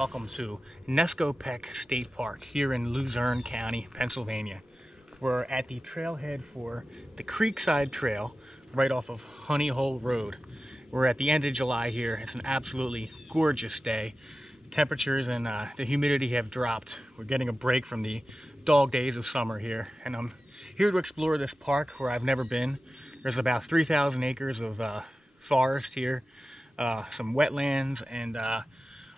welcome to Nescopeck State Park here in Luzerne County, Pennsylvania. We're at the trailhead for the Creekside Trail right off of Honey Hole Road. We're at the end of July here. It's an absolutely gorgeous day. Temperatures and the humidity have dropped. We're getting a break from the dog days of summer here, and I'm here to explore this park where I've never been. There's about 3,000 acres of forest here, some wetlands, and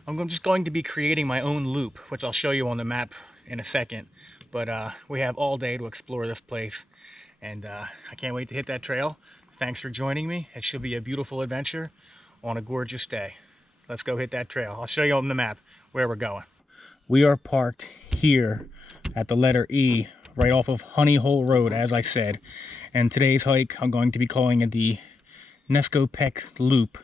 I'm just going to be creating my own loop, which I'll show you on the map in a second. But we have all day to explore this place, and I can't wait to hit that trail. Thanks for joining me. It should be a beautiful adventure on a gorgeous day. Let's go hit that trail. I'll show you on the map where we're going. We are parked here at the letter E, right off of Honey Hole Road, as I said. And today's hike, I'm going to be calling it the Nescopeck Loop.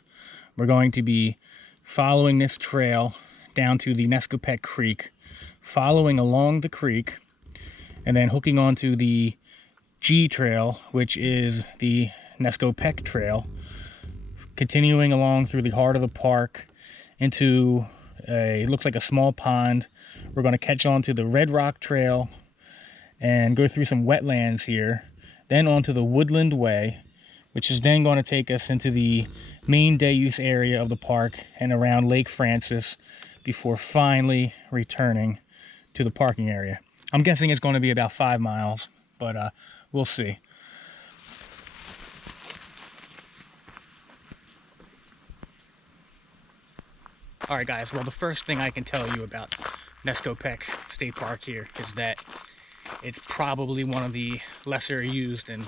We're going to be following this trail down to the Nescopeck Creek, following along the creek, and then hooking onto the G Trail, which is the Nescopeck Trail, continuing along through the heart of the park into it looks like a small pond. We're going to catch on to the Red Rock Trail and go through some wetlands here, then onto the Woodland Way, which is then going to take us into the main day use area of the park and around Lake Francis before finally returning to the parking area. I'm guessing it's going to be about 5 miles, but we'll see. All right, guys, well, the first thing I can tell you about Nescopeck State Park here is that it's probably one of the lesser used and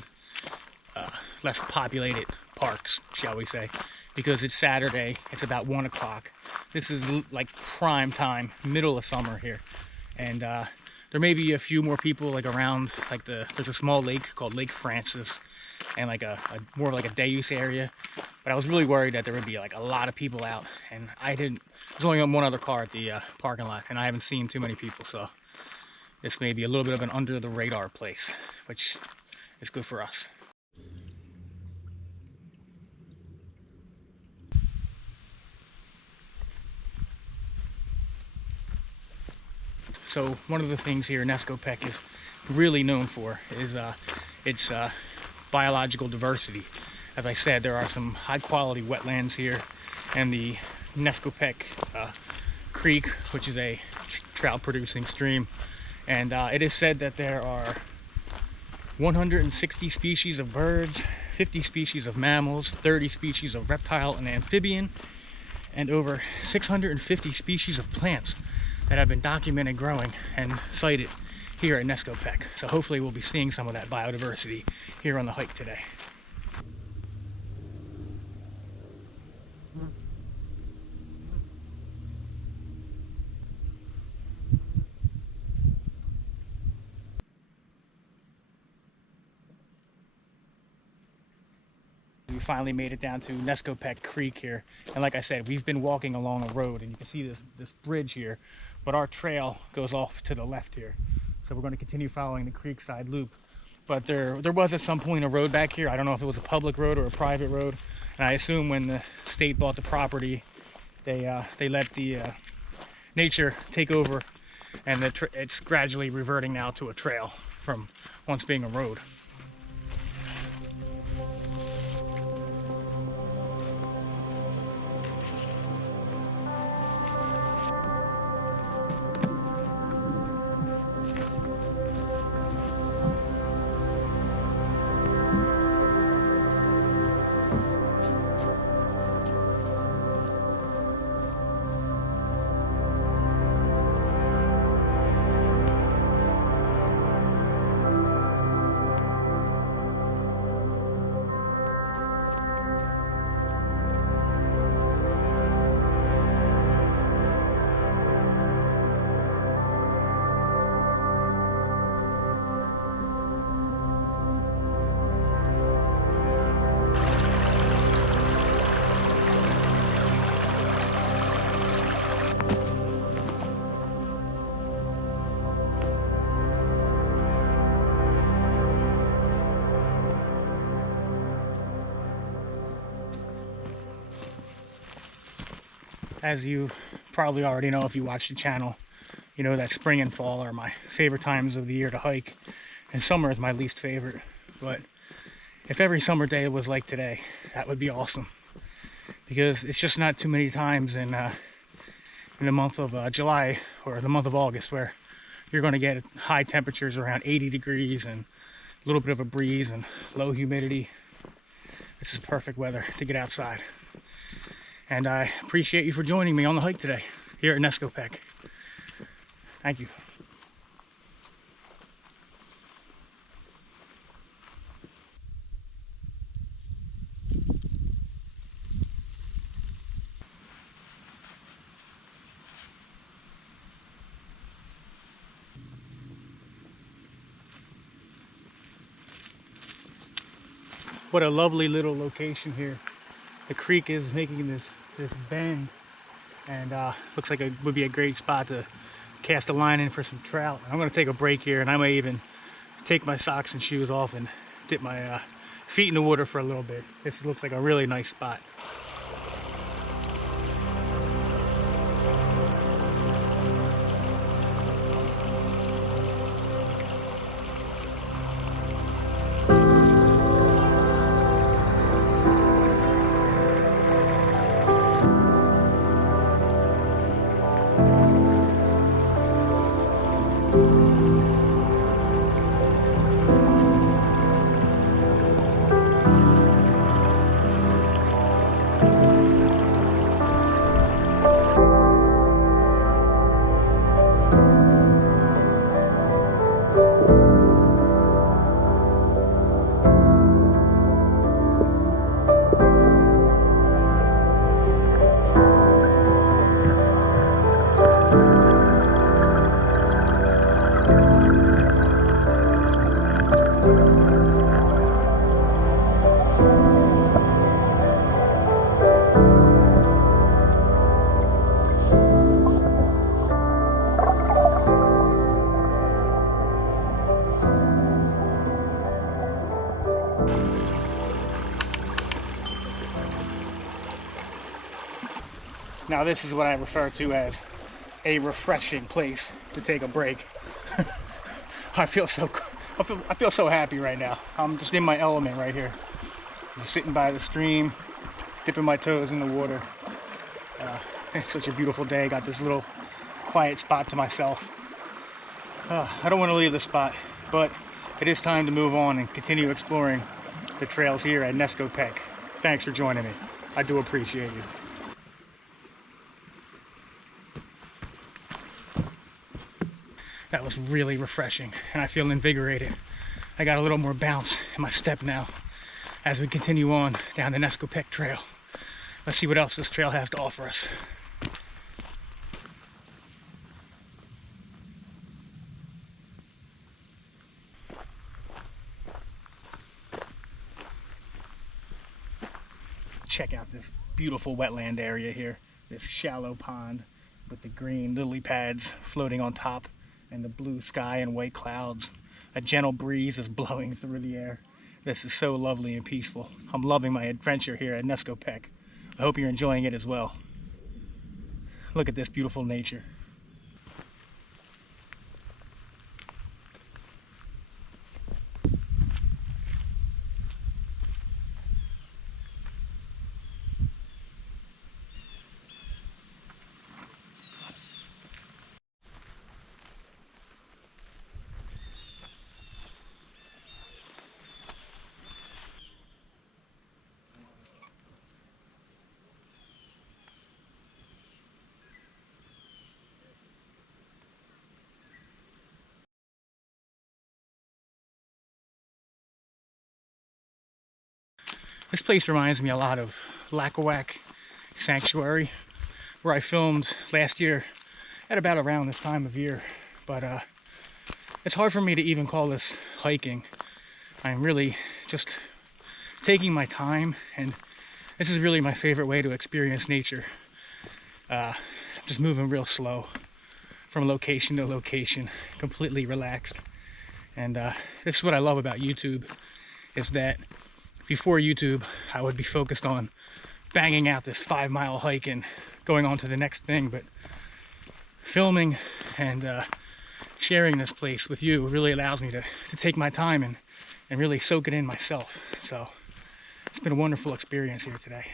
less populated parks, shall we say, because it's Saturday. It's about 1 o'clock. This is like prime time, middle of summer here, and there may be a few more people like around. Like there's a small lake called Lake Francis, and like a more like a day use area. But I was really worried that there would be like a lot of people out, and there's only one other car at the parking lot, and I haven't seen too many people, so this may be a little bit of an under the radar place, which is good for us. So one of the things here Nescopeck is really known for is its biological diversity. As I said, there are some high quality wetlands here, and the Nescopeck Creek, which is a trout producing stream, and it is said that there are 160 species of birds, 50 species of mammals, 30 species of reptile and amphibian, and over 650 species of plants that have been documented growing and sighted here at Nescopeck. So hopefully we'll be seeing some of that biodiversity here on the hike today. We finally made it down to Nescopeck Creek here, and like I said, we've been walking along a road, and you can see this bridge here, but our trail goes off to the left here, so we're going to continue following the Creekside Loop. But there was at some point a road back here. I don't know if it was a public road or a private road, and I assume when the state bought the property, they let the nature take over, and it's gradually reverting now to a trail from once being a road. As you probably already know if you watch the channel. You know that spring and fall are my favorite times of the year to hike, and summer is my least favorite. But if every summer day was like today, that would be awesome, because it's just not too many times in the month of July or the month of August where you're going to get high temperatures around 80 degrees and a little bit of a breeze and low humidity. This is perfect weather to get outside. And I appreciate you for joining me on the hike today here at Nescopeck. Thank you. What a lovely little location here. The creek is making this bend, and looks like it would be a great spot to cast a line in for some trout. I'm going to take a break here, and I may even take my socks and shoes off and dip my feet in the water for a little bit. This looks like a really nice spot. Now this is what I refer to as a refreshing place to take a break. I feel so happy right now. I'm just in my element right here. I'm sitting by the stream, dipping my toes in the water. It's such a beautiful day. Got this little quiet spot to myself. I don't want to leave the spot, but it is time to move on and continue exploring the trails here at Nescopeck. Thanks for joining me. I do appreciate you. That was really refreshing, and I feel invigorated. I got a little more bounce in my step now as we continue on down the Nescopeck Trail. Let's see what else this trail has to offer us. Check out this beautiful wetland area here. This shallow pond with the green lily pads floating on top, and the blue sky and white clouds. A gentle breeze is blowing through the air. This is so lovely and peaceful. I'm loving my adventure here at Nescopeck. I hope you're enjoying it as well. Look at this beautiful nature. This place reminds me a lot of Lackawack Sanctuary, where I filmed last year at about around this time of year. But it's hard for me to even call this hiking. I'm really just taking my time, and this is really my favorite way to experience nature. Just moving real slow from location to location, completely relaxed. And this is what I love about YouTube, is that before YouTube, I would be focused on banging out this 5-mile hike and going on to the next thing. But filming and sharing this place with you really allows me to take my time and really soak it in myself. So it's been a wonderful experience here today.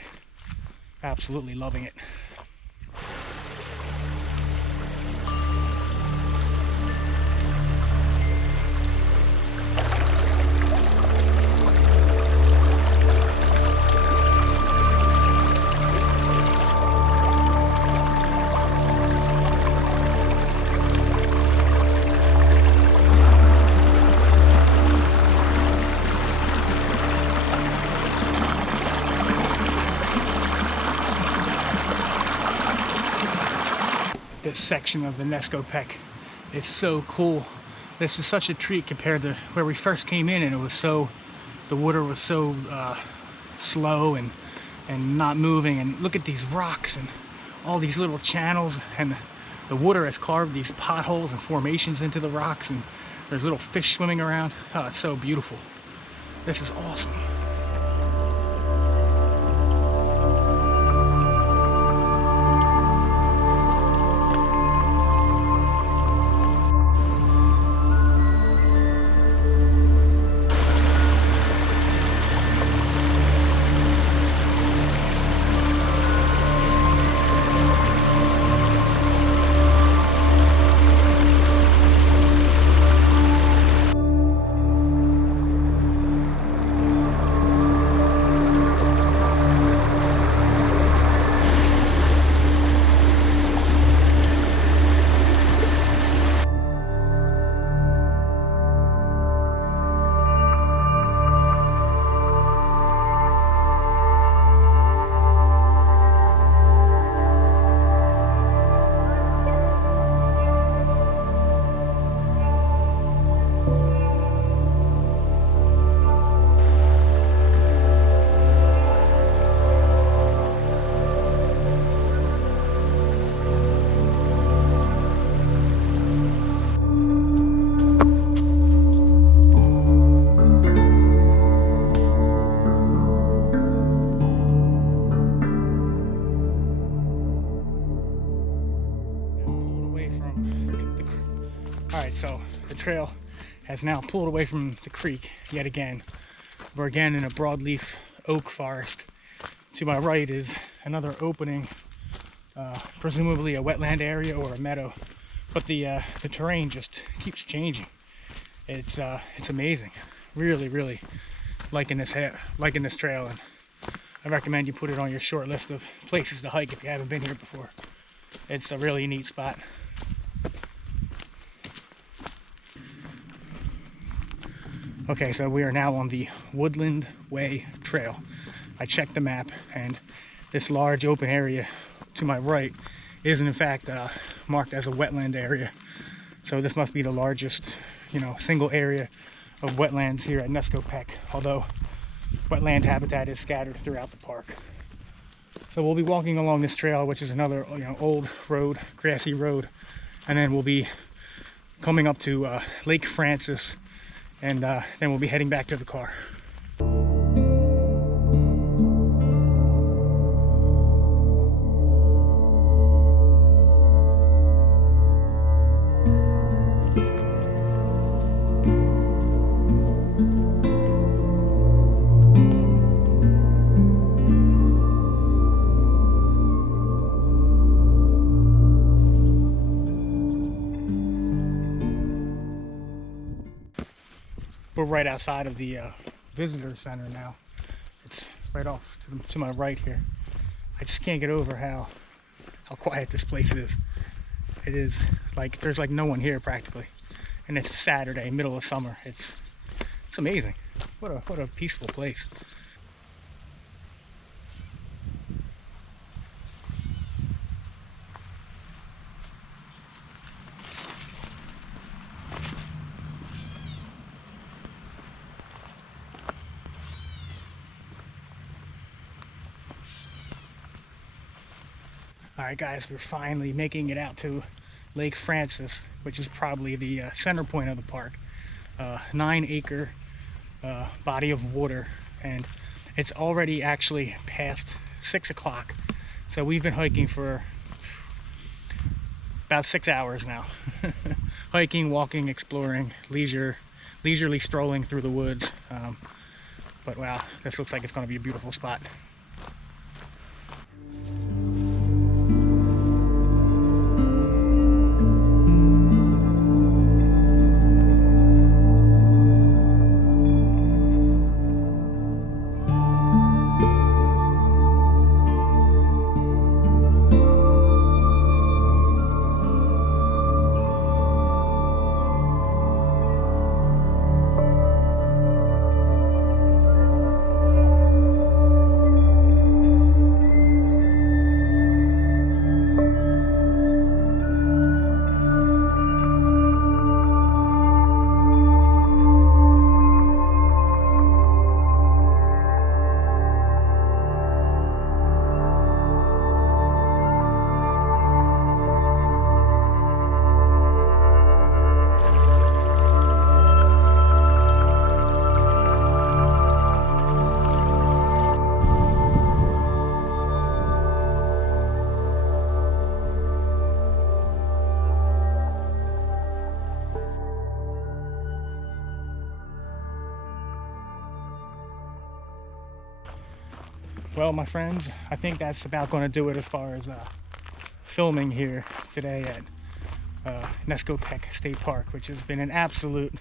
Absolutely loving it. This section of the Nescopeck is so cool. This is such a treat compared to where we first came in, and it was so, the water was so slow and not moving. And look at these rocks and all these little channels, and the water has carved these potholes and formations into the rocks, and there's little fish swimming around. Oh, it's so beautiful. This is awesome. So the trail has now pulled away from the creek yet again. We're again in a broadleaf oak forest. To my right is another opening, presumably a wetland area or a meadow. But the terrain just keeps changing. It's amazing. Really liking this trail, and I recommend you put it on your short list of places to hike if you haven't been here before. It's a really neat spot. Okay, so we are now on the Woodland Way Trail. I checked the map, and this large open area to my right is in fact marked as a wetland area. So this must be the largest, single area of wetlands here at Nescopeck, although wetland habitat is scattered throughout the park. So we'll be walking along this trail, which is another old road, grassy road, and then we'll be coming up to Lake Francis, and then we'll be heading back to the car. We're right outside of the visitor center now. It's right off to my right here. I just can't get over how quiet this place is. It is like there's like no one here practically, and it's Saturday, middle of summer. It's amazing. What a peaceful place. Alright guys, we're finally making it out to Lake Francis, which is probably the center point of the park. 9-acre body of water, and it's already actually past 6 o'clock. So we've been hiking for about 6 hours now. Hiking, walking, exploring, leisurely strolling through the woods. But wow, this looks like it's going to be a beautiful spot. Well, my friends, I think that's about going to do it as far as filming here today at Nescopeck State Park, which has been an absolute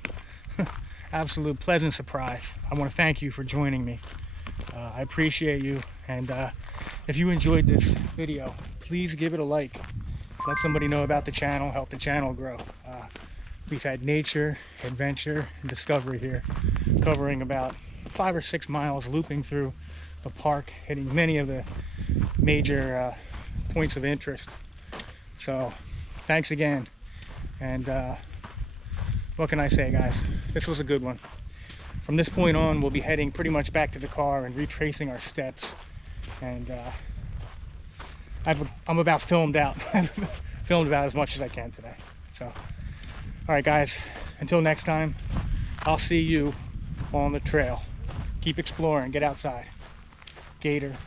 pleasant surprise. I want to thank you for joining me. I appreciate you, and if you enjoyed this video, please give it a like. Let somebody know about the channel, help the channel grow. We've had nature, adventure, and discovery here, covering about 5 or 6 miles, looping through the park, hitting many of the major points of interest. So thanks again, and what can I say, guys? This was a good one. From this point on, we'll be heading pretty much back to the car and retracing our steps, and I'm about filmed out. I've filmed about as much as I can today. So all right, guys, until next time, I'll see you on the trail. Keep exploring, get outside. Gator.